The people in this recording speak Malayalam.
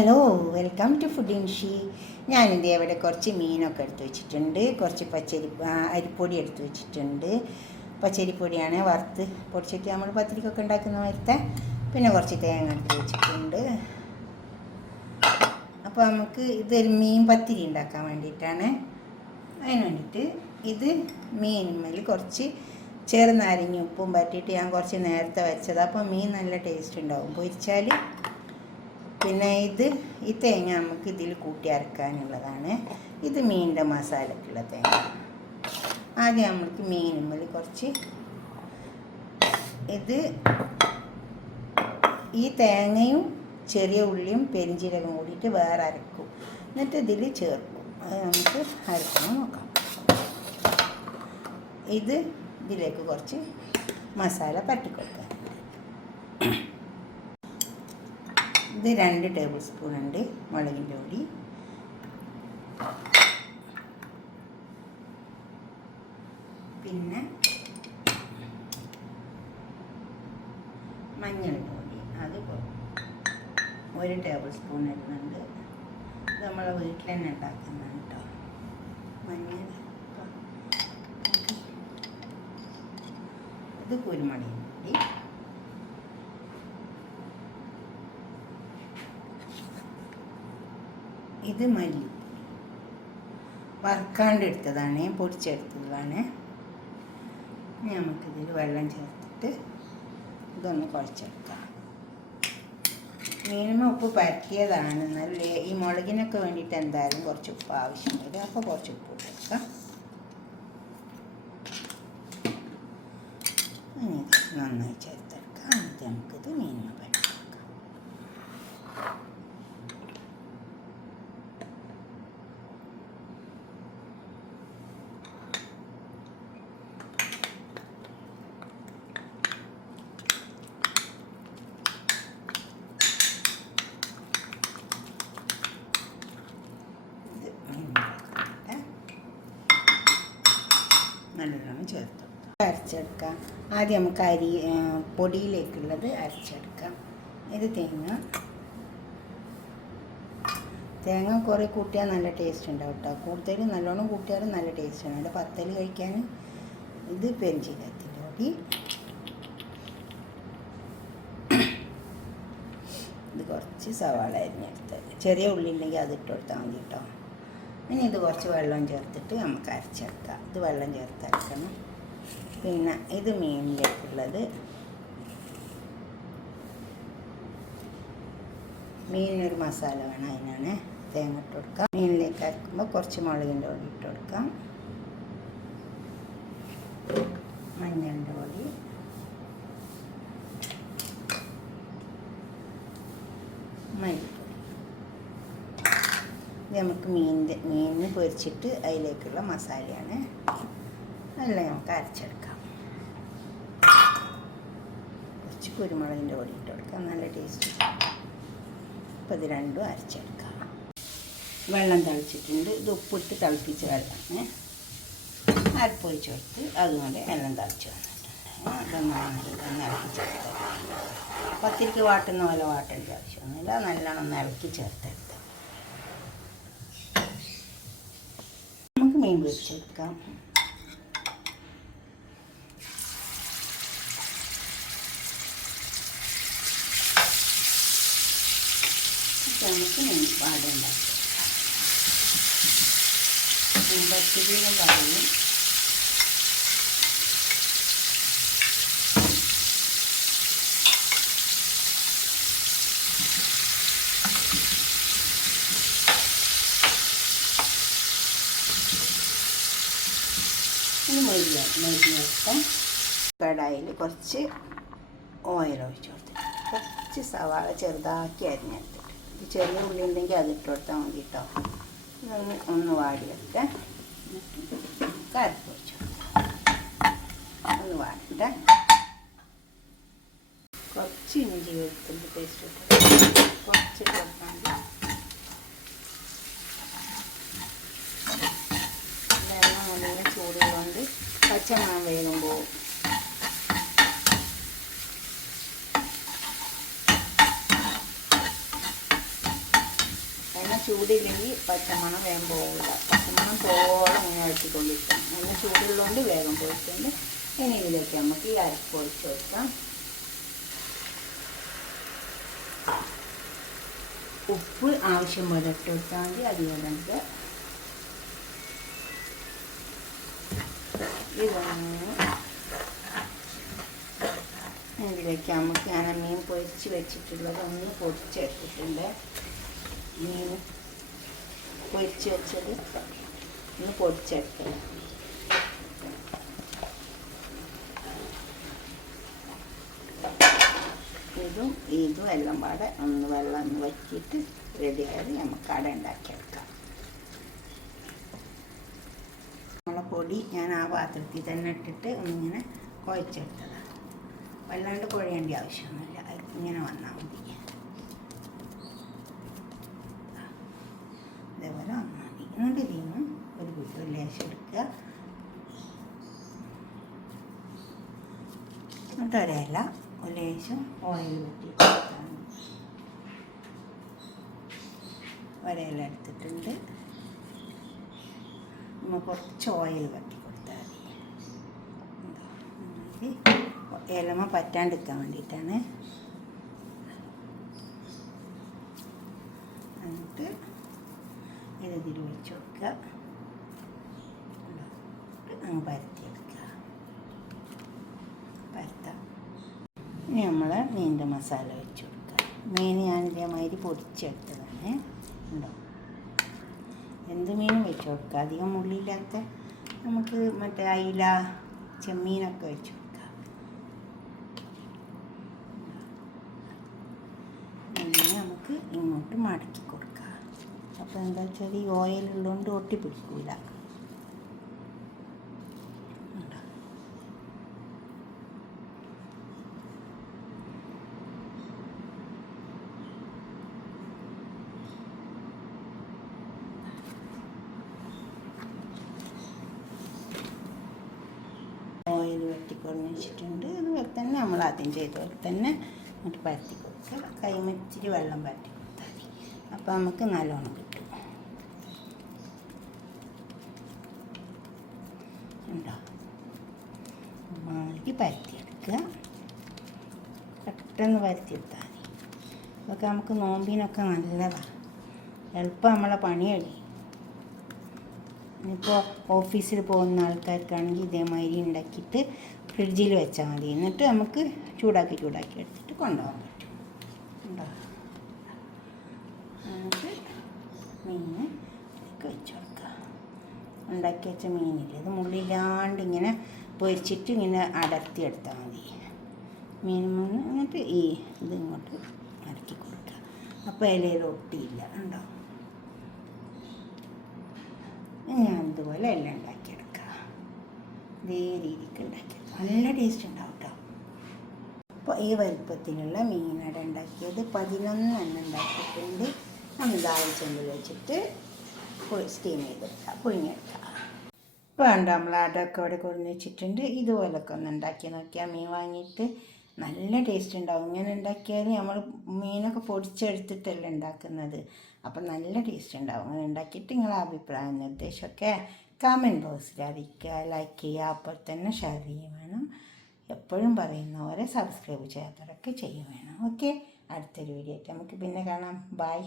ഹലോ, വെൽക്കം ടു ഫുഡ് ഇൻഷി. ഞാനിത് ഇവിടെ കുറച്ച് മീനൊക്കെ എടുത്ത് വെച്ചിട്ടുണ്ട്, കുറച്ച് അരിപ്പൊടി എടുത്ത് വെച്ചിട്ടുണ്ട്. പച്ചരിപ്പൊടിയാണ് വറുത്ത് പൊടിച്ചിട്ട് നമ്മൾ പത്തിരിക്കൊക്കെ ഉണ്ടാക്കുന്ന വറുത്ത. പിന്നെ കുറച്ച് തേങ്ങ എടുത്ത് വെച്ചിട്ടുണ്ട്. അപ്പോൾ നമുക്ക് ഇതൊരു മീൻ പത്തിരി ഉണ്ടാക്കാൻ വേണ്ടിയിട്ടാണ്. അതിന് വേണ്ടിയിട്ട് ഇത് മീനിന്മേൽ കുറച്ച് ചെറുനാരങ്ങ ഉപ്പും പറ്റിയിട്ട് ഞാൻ കുറച്ച് നേരത്തെ വെച്ചത്. അപ്പോൾ മീൻ നല്ല ടേസ്റ്റ് ഉണ്ടാവും പൊരിച്ചാൽ. പിന്നെ ഈ തേങ്ങ നമുക്ക് ഇതിൽ കൂട്ടി അരക്കാനുള്ളതാണ്. ഇത് മീനിൻ്റെ മസാലക്കുള്ള തേങ്ങ. ആദ്യം നമുക്ക് മീനുമ്മൽ കുറച്ച് ഈ തേങ്ങയും ചെറിയ ഉള്ളിയും പെരിഞ്ചീരകം കൂടിയിട്ട് വേറെ അരക്കും. എന്നിട്ട് ഇതിൽ ചേർക്കും. അത് നമുക്ക് അരക്കണം നോക്കാം. ഇതിലേക്ക് കുറച്ച് മസാല പറ്റിക്കൊടുക്കാം. ഇത് 2 ടേബിൾ സ്പൂൺ ഉണ്ട് മുളകിൻ്റെ പൊടി. പിന്നെ മഞ്ഞളിൻ്റെ പൊടി, അത് 1 ടേബിൾ സ്പൂൺ ഇടുന്നുണ്ട്. ഇത് നമ്മളെ വീട്ടിൽ തന്നെ ഉണ്ടാക്കുന്നതാണ് കേട്ടോ. മഞ്ഞൾ, ഇത് കുരുമുളക് പൊടി, ഇത് മല്ലി വറുക്കാണ്ട് എടുത്തതാണ്, പൊടിച്ചെടുത്തതാണ്. നമുക്കിതിൽ വെള്ളം ചേർത്തിട്ട് ഇതൊന്ന് കുഴച്ചെടുക്കാം. മീനിന് ഉപ്പ് പരത്തിയതാണ്, നല്ല ഈ മുളകിനൊക്കെ വേണ്ടിയിട്ട് എന്തായാലും കുറച്ച് ഉപ്പ് ആവശ്യം വരും. അപ്പോൾ കുറച്ച് ഉപ്പ് ഇട്ടെടുക്കാം. നന്നായി ചേർത്തെടുക്കാം. എന്നിട്ട് നമുക്കിത് മീനിന് പരത്തിയെടുക്കാം. നല്ലോണം ചേർത്ത് അരച്ചെടുക്കാം. ആദ്യം നമുക്ക് പൊടിയിലേക്കുള്ളത് അരച്ചെടുക്കാം. ഇത് തേങ്ങ കുറേ കൂട്ടിയാൽ നല്ല ടേസ്റ്റ് ഉണ്ടാവും കേട്ടോ. കൂടുതൽ നല്ലോണം കൂട്ടിയാലും നല്ല ടേസ്റ്റ് ഉണ്ട്. പത്തൽ കഴിക്കാൻ ഇത് പെരിഞ്ചീരകത്തിൻ്റെ പൊടി, ഇത് കുറച്ച് സവാള അരിഞ്ഞെടുത്തത്, ചെറിയ ഉള്ളി ഉണ്ടെങ്കിൽ അത് ഇട്ട് കൊടുത്താൽ മതി കേട്ടോ. ഇനി ഇത് കുറച്ച് വെള്ളം ചേർത്തിട്ട് നമുക്ക് അരച്ചെടുക്കാം. ഇത് വെള്ളം ചേർത്ത് അരക്കണം. പിന്നെ ഇത് മീനിലേക്കുള്ളത്, മീനിനൊരു മസാല വേണം, അതിനാണ് തേങ്ങ ഇട്ട് കൊടുക്കാം. മീനിലേക്ക് അരക്കുമ്പോൾ കുറച്ച് മുളകിൻ്റെ പൊടി ഇട്ട് കൊടുക്കാം, മഞ്ഞളിൻ്റെ പൊടി, മല്ലിപ്പൊടി. ഇത് നമുക്ക് മീനിന് പൊരിച്ചിട്ട് അതിലേക്കുള്ള മസാലയാണ്. നല്ല നമുക്ക് അരച്ചെടുക്കാം. കുറച്ച് കുരുമുളകിൻ്റെ പൊടി ഇട്ട് കൊടുക്കാം, നല്ല ടേസ്റ്റ്. അപ്പോൾ ഇത് രണ്ടും അരച്ചെടുക്കാം. വെള്ളം തിളച്ചിട്ടുണ്ട്. ഇത് ഉപ്പിട്ട് തിളപ്പിച്ച വെള്ളമാണ്. അരപ്പൊഴിച്ച് കൊടുത്ത് അതുകൊണ്ട് എല്ലാം തിളച്ച് വന്നിട്ടുണ്ട്. അതൊന്ന് ഇളക്കി ചേർത്തെടുക്കാം. പത്തിരിക്ക് വാട്ടുന്ന പോലെ വാട്ടേണ്ട ആവശ്യമൊന്നുമില്ല. നല്ലോണം ഇളക്കി ചേർത്തെടുത്ത് നമുക്ക് മീൻ പൊരിച്ചെടുക്കാം. നമുക്ക് മീൻ പാടുണ്ടാക്കാം. പത്തിരിയും പറയും. മരിഞ്ഞെടുക്കാം. കടായിൽ കുറച്ച് ഓയിൽ ഒഴിച്ച് കൊടുത്തിട്ട് കുറച്ച് സവാള ചെറുതാക്കി അരിഞ്ഞെടുത്തിട്ട്, ചെറിയ ഉള്ളി ഉണ്ടെങ്കിൽ അതിട്ട് കൊടുത്താൽ മതി കേട്ടോ. ഒന്ന് വാടിയെടുക്കാം. കരപ്പൊഴിച്ച് ഒന്ന് വാടട്ടെ. കുറച്ച് ഇഞ്ചി വെളുത്തുള്ളി പേസ്റ്റ് ഇട്ട് കുറച്ച് കൊടുക്കാൻ ചൂടുകൊണ്ട് പച്ചമണം വേഗം പോകും. ചൂടില്ലെങ്കിൽ പച്ചമണം വേഗം പോകില്ല. പച്ചമണം പോകോളം ഇങ്ങനെ ഇളക്കിക്കൊണ്ടിരിക്കണം. നല്ല ചൂടുള്ളതുകൊണ്ട് വേഗം പോയിട്ടുണ്ട്. ഇനി ഇതിലേക്ക് നമുക്ക് ഈ അരപ്പ് ഒഴിച്ച് കൊടുക്കാം. ഉപ്പ് ആവശ്യം പോലെ ഇട്ട് കൊടുത്താൽ മതി, അധികം ഇടുക. ഇതിലേക്ക് നമുക്ക് ഞാൻ മീൻ പൊരിച്ച് വെച്ചിട്ടുള്ളത് ഒന്ന് പൊടിച്ചെടുത്തിട്ടുണ്ട്. മീൻ പൊരിച്ച് വെച്ചത് ഒന്ന് പൊടിച്ചെടുത്തത്. ഇതും എല്ലാം പാടെ ഒന്ന് വെള്ളം ഒന്ന് വറ്റിയിട്ട് റെഡിയായി നമുക്ക് അട ഉണ്ടാക്കിയെടുക്കാം. നമ്മളെ പൊടി ഞാൻ ആ പാത്രത്തിൽ തന്നെ ഇട്ടിട്ട് ഒന്നിങ്ങനെ കുഴച്ചെടുത്തതാണ്. വല്ലാണ്ട് കുഴയേണ്ട ആവശ്യമൊന്നുമില്ല, ഇങ്ങനെ വന്നാൽ മതി. ഇതേപോലെ വന്നാൽ മതി. എന്നിട്ട് ഇതിന് ഒരു കുത്തു ലേശം എടുക്കുക. എന്നിട്ട് ഒരേല ലേശം ഓയിൽ വെട്ടി കൊടുത്താൽ മതി. ഒരേല എടുത്തിട്ടുണ്ട്. നമ്മൾ കുറച്ച് ഓയിൽ വെട്ടി കൊടുത്താൽ മതി. ഏലമ്മ പറ്റാണ്ടിരിക്കാൻ വേണ്ടിയിട്ടാണ്. എന്നിട്ട് ഇതിൽ ഒഴിച്ച് കൊടുക്കുക. അങ്ങ് പരത്തിയെടുക്കുക. പരത്താം. ഇനി നമ്മൾ മീനിൻ്റെ മസാല വെച്ച് കൊടുക്കുക. മീൻ ഞാൻ ഇതേമാതിരി പൊടിച്ചെടുത്തതാണ്. ഉണ്ടോ, എന്ത് മീനും വെച്ച് കൊടുക്കുക. അധികം മുള്ളില്ലാത്ത നമുക്ക് മറ്റേ അയില, ചെമ്മീനൊക്കെ വെച്ച് കൊടുക്കുക. അങ്ങനെ നമുക്ക് ഇങ്ങോട്ട് മടക്കി കൊടുക്കുക. അപ്പോൾ എന്താ വെച്ചാൽ ഈ ഓയിലുള്ളതുകൊണ്ട് ഒട്ടിപ്പിടിക്കില്ല. ഓയിൽ വെട്ടിക്കൊടുന്ന് വെച്ചിട്ടുണ്ട്. അതുപോലെ തന്നെ നമ്മൾ ആദ്യം ചെയ്ത പോലെ തന്നെ എന്നിട്ട് പരത്തി കൊടുക്കുക. കൈമച്ചിരി വെള്ളം പരത്തി കൊടുത്താൽ മതി. അപ്പോൾ നമുക്ക് നല്ലോണം കിട്ടും. ഉണ്ടോ, മാറ്റി പരത്തിയെടുക്കുക. പെട്ടെന്ന് പരത്തിയെടുത്താൽ മതി. അതൊക്കെ നമുക്ക് നോമ്പിനൊക്കെ നല്ലതാണ്. എളുപ്പം നമ്മളെ പണി കഴിയും. ഇപ്പോൾ ഓഫീസിൽ പോകുന്ന ആൾക്കാർക്കാണെങ്കിൽ ഇതേമാതിരി ഉണ്ടാക്കിയിട്ട് ഫ്രിഡ്ജിൽ വെച്ചാൽ മതി. എന്നിട്ട് നമുക്ക് ചൂടാക്കി എടുത്തിട്ട് കൊണ്ടുപോകാൻ പറ്റും. ഉണ്ടോ, എന്നിട്ട് മീൻ വെച്ച് കൊടുക്കുക. ഉണ്ടാക്കി വെച്ച മീനില്ല, ഇത് മുള്ളില്ലാണ്ട് ഇങ്ങനെ പൊരിച്ചിട്ട് ഇങ്ങനെ അടർത്തിയെടുത്താൽ മതി മീൻ. എന്നിട്ട് ഇത് ഇങ്ങോട്ട് ഇറക്കി കൊടുക്കുക. അപ്പോൾ ഇലയിൽ ഒട്ടിയില്ല. ഉണ്ടോ, ഞാൻ ഇതുപോലെ എല്ലാം ഉണ്ടാക്കിയെടുക്കുക. ഇതേ രീതിക്ക് ഉണ്ടാക്കിയെടുക്കുക. നല്ല ടേസ്റ്റ് ഉണ്ടാവും കേട്ടോ. അപ്പോൾ ഈ വലുപ്പത്തിലുള്ള മീനട ഉണ്ടാക്കിയത് 11 എണ്ണം ഉണ്ടാക്കിയിട്ടുണ്ട്. നമ്മൾ ചെമ്പിൽ വെച്ചിട്ട് സ്റ്റീം ചെയ്തെടുക്കുക, പുഴുങ്ങിയെടുക്കുക. ഇപ്പോൾ വേണ്ട നമ്മൾ അടയൊക്കെ അവിടെ കൊണ്ടു വെച്ചിട്ടുണ്ട്. ഇതുപോലൊക്കെ ഒന്ന് ഉണ്ടാക്കി നോക്കിയാൽ മീൻ വാങ്ങിയിട്ട് നല്ല ടേസ്റ്റ് ഉണ്ടാവും. ഇങ്ങനെ ഉണ്ടാക്കിയാൽ നമ്മൾ മീനൊക്കെ പൊടിച്ചെടുത്തിട്ടല്ല ഉണ്ടാക്കുന്നത്. അപ്പം നല്ല ടേസ്റ്റ് ഉണ്ടാവും. അങ്ങനെ ഉണ്ടാക്കിയിട്ട് നിങ്ങളുടെ അഭിപ്രായം നിർദ്ദേശമൊക്കെ കമൻറ്റ് ബോക്സിൽ അറിയിക്കുക. ലൈക്ക് ചെയ്യുക, അപ്പോൾ തന്നെ ഷെയർ ചെയ്യുക വേണം. എപ്പോഴും പറയുന്ന പോലെ സബ്സ്ക്രൈബ് ചെയ്യാത്തവരൊക്കെ ചെയ്യും വേണം. ഓക്കെ, അടുത്തൊരു വീഡിയോ ആയിട്ട് നമുക്ക് പിന്നെ കാണാം. ബൈ.